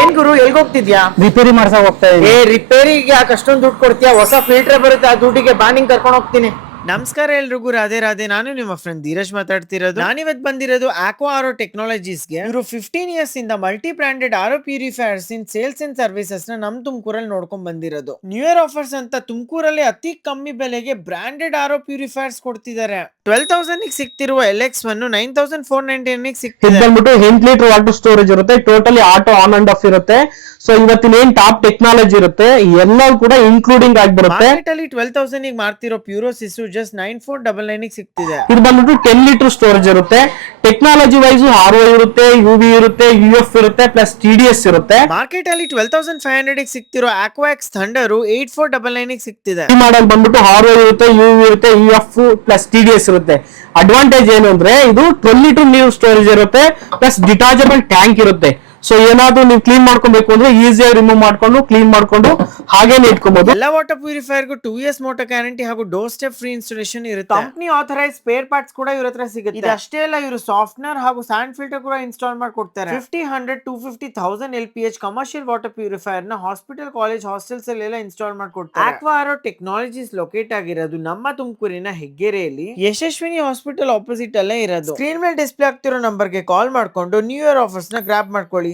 ಏನ್ ಗುರು ಎಲ್ಗ್ ಹೋಗ್ತಿದ್ಯಾ? ರಿಪೇರಿ ಮಾಡ್ಸಕ್ ಹೋಗ್ತಾ ಏ ಇದೀನಿ. ರಿಪೇರಿಗೆ ಯಾಕೆ ಅಷ್ಟೊಂದು ದುಡ್ಡು ಕೊಡ್ತೀಯಾ? ಹೊಸ ಫಿಲ್ಟರ್ ಬರುತ್ತೆ, ಆ ದುಡ್ಡಿಗೆ ಬಾ ನಿಂಗ್ ಕರ್ಕೊಂಡು ಹೋಗ್ತೀನಿ. ನಮಸ್ಕಾರ ಎಲ್ರಿಗೂ, ರಾಧೆ ರಾಧೆ. ನಾನು ನಿಮ್ಮ ಫ್ರೆಂಡ್ ಧೀರಜ್ ಮಾತಾಡ್ತಿರೋದು. ನಾನಿವತ್ ಬಂದಿರೋದು ಆಕ್ವಾ ಆರೋ ಟೆಕ್ನಾಲಜೀಸ್ಗೆ. ಇವರು 15 ಇಯರ್ಸ್ ಇಂದ multi branded arrow purifiers in sales and services ನ ನಮ್ ತುಮಕೂರಲ್ಲಿ ನೋಡ್ಕೊಂಡ್ ಬಂದಿರೋದು. ನ್ಯೂ ಇಯರ್ ಆಫರ್ಸ್ ಅಂತ ತುಮಕೂರಲ್ಲಿ ಅತಿ ಕಮ್ಮಿ ಬೆಲೆಗೆ ಬ್ರಾಂಡೆಡ್ ಆರೋ ಪ್ಯೂರಿಫೈಯರ್ಸ್ ಕೊಡ್ತಿದ್ದಾರೆ. 12,000 ಸಿಗ್ತಿರುವ LX1 9,499 ಇದು ಸಿಗ್ತಿದೆ. ಬಂದ್ಬಿಟ್ಟು 8 ಲೀಟರ್ ವಾಟರ್ ಸ್ಟೋರೇಜ್ ಇರುತ್ತೆ. Totally auto on and of ಇರುತ್ತೆ. ಸೊ ಇವತ್ತಿನ ಏನ್ ಟಾಪ್ ಟೆಕ್ನಾಲಜಿ ಇರುತ್ತೆ ಎಲ್ಲವೂ ಕೂಡ ಇನ್ಕ್ಲೂಡಿಂಗ್ ಆಗಿ ಬರುತ್ತೆ. ಮಾರ್ಕೆಟ್ ಅಲ್ಲಿ 12,000 ಗೆ ಮಾರ್ತಿರೋ ಪ್ಯೂರೋಸಿಸ್ ಜಸ್ಟ್ 9,499 ಸಿಗ್ತಿದೆ. ಇದು ಬಂದ್ಬಿಟ್ಟು 10 ಲೀಟರ್ ಸ್ಟೋರೇಜ್ ಇರುತ್ತೆ. ಟೆಕ್ನಾಲಜಿ ವೈಸ್ RO ಇರುತ್ತೆ, UV ಇರುತ್ತೆ, UF ಇರುತ್ತೆ, ಪ್ಲಸ್ TDS ಇರುತ್ತೆ. ಮಾರ್ಕೆಟ್ ಅಲ್ಲಿ 12,500 ಸಿಗ್ತಿರೋ ಆಕ್ವಾಕ್ಸ್ ಥಂಡರ್ 8,499 ಸಿಗ್ತಿದೆ. ಈ ಮಾಡಲ್ ಬಂದ್ಬಿಟ್ಟು RO ಇರುತ್ತೆ, UV ಇರುತ್ತೆ, UF ಪ್ಲಸ್ TDS ಇರುತ್ತೆ. ಅಡ್ವಾಂಟೇಜ್ ಏನು ಅಂದ್ರೆ ಇದು 12 ಲೀಟರ್ ನೀರು ಸ್ಟೋರೇಜ್ ಇರುತ್ತೆ, ಪ್ಲಸ್ ಡಿಟಾಚಬಲ್ ಟ್ಯಾಂಕ್ ಇರುತ್ತೆ. ಸೊ ಏನಾದ್ರೂ ನೀವು ಕ್ಲೀನ್ ಮಾಡ್ಕೊಬೇಕು ಅಂದ್ರೆ ಈಸಿಯಾಗಿ ರಿಮೂವ್ ಮಾಡ್ಕೊಂಡು ಕ್ಲೀನ್ ಮಾಡ್ಕೊಂಡು ಹಾಗೇನೆ ಇಟ್ಕೋಬಹುದು. ಎಲ್ಲ water purifier 2 years motor guarantee ಹಾಗೂ ಡೋರ್ ಸ್ಟೆಪ್ ಫ್ರೀ ಇನ್ಸ್ಟಾಲೇಷನ್ ಇರುತ್ತೆ. ಕಂಪನಿ ಆಥರೈಸ್ ಸ್ಪೇರ್ ಪಾರ್ಟ್ಸ್ ಕೂಡ ಇವ್ರ ಹತ್ರ ಸಿಗುತ್ತೆ. ಇದಷ್ಟೇ ಅಲ್ಲ, ಇವರು ಸಾಫ್ಟ್ನರ್ ಹಾಗೂ ಸ್ಯಾಂಡ್ ಫಿಲ್ಟರ್ ಕೂಡ ಇನ್ಸ್ಟಾಲ್ ಮಾಡ್ಕೊಡ್ತಾರೆ. 50, 100, 250,000 LPH ಕಮರ್ಷಿಯಲ್ ವಾಟರ್ ಪ್ಯೂರಿಫೈಯರ್ ನ ಹಾಸ್ಪಿಟಲ್, ಕಾಲೇಜ್, ಹಾಸ್ಟೆಲ್ಸ್ ಅಲ್ಲೆಲ್ಲ ಇನ್ಸ್ಟಾಲ್ ಮಾಡ್ಕೊಡ್ತಾರೆ. ಆಕ್ವಾ ಆರೋ ಟೆಕ್ನಾಲಜೀಸ್ ಲೊಕೇಟ್ ಆಗಿರೋದು ನಮ್ಮ ತುಮಕೂರಿನ ಹೆಗ್ಗೆರೆಯಲ್ಲಿ ಯಶಸ್ವಿನಿ ಹಾಸ್ಪಿಟಲ್ ಆಪೋಸಿಟ್ ಅಲ್ಲೇ ಇರೋದು. ಸ್ಕ್ರೀನ್ ಮೇಲೆ ಡಿಸ್ಪ್ಲೇ ಆಗ್ತಿರೋ ನಂಬರ್ಗೆ ಕಾಲ್ ಮಾಡ್ಕೊಂಡು ನ್ಯೂ ಇಯರ್ ಆಫರ್ಸ್ ನ ಗ್ರಾಬ್ ಮಾಡ್ಕೊಳ್ಳಿ.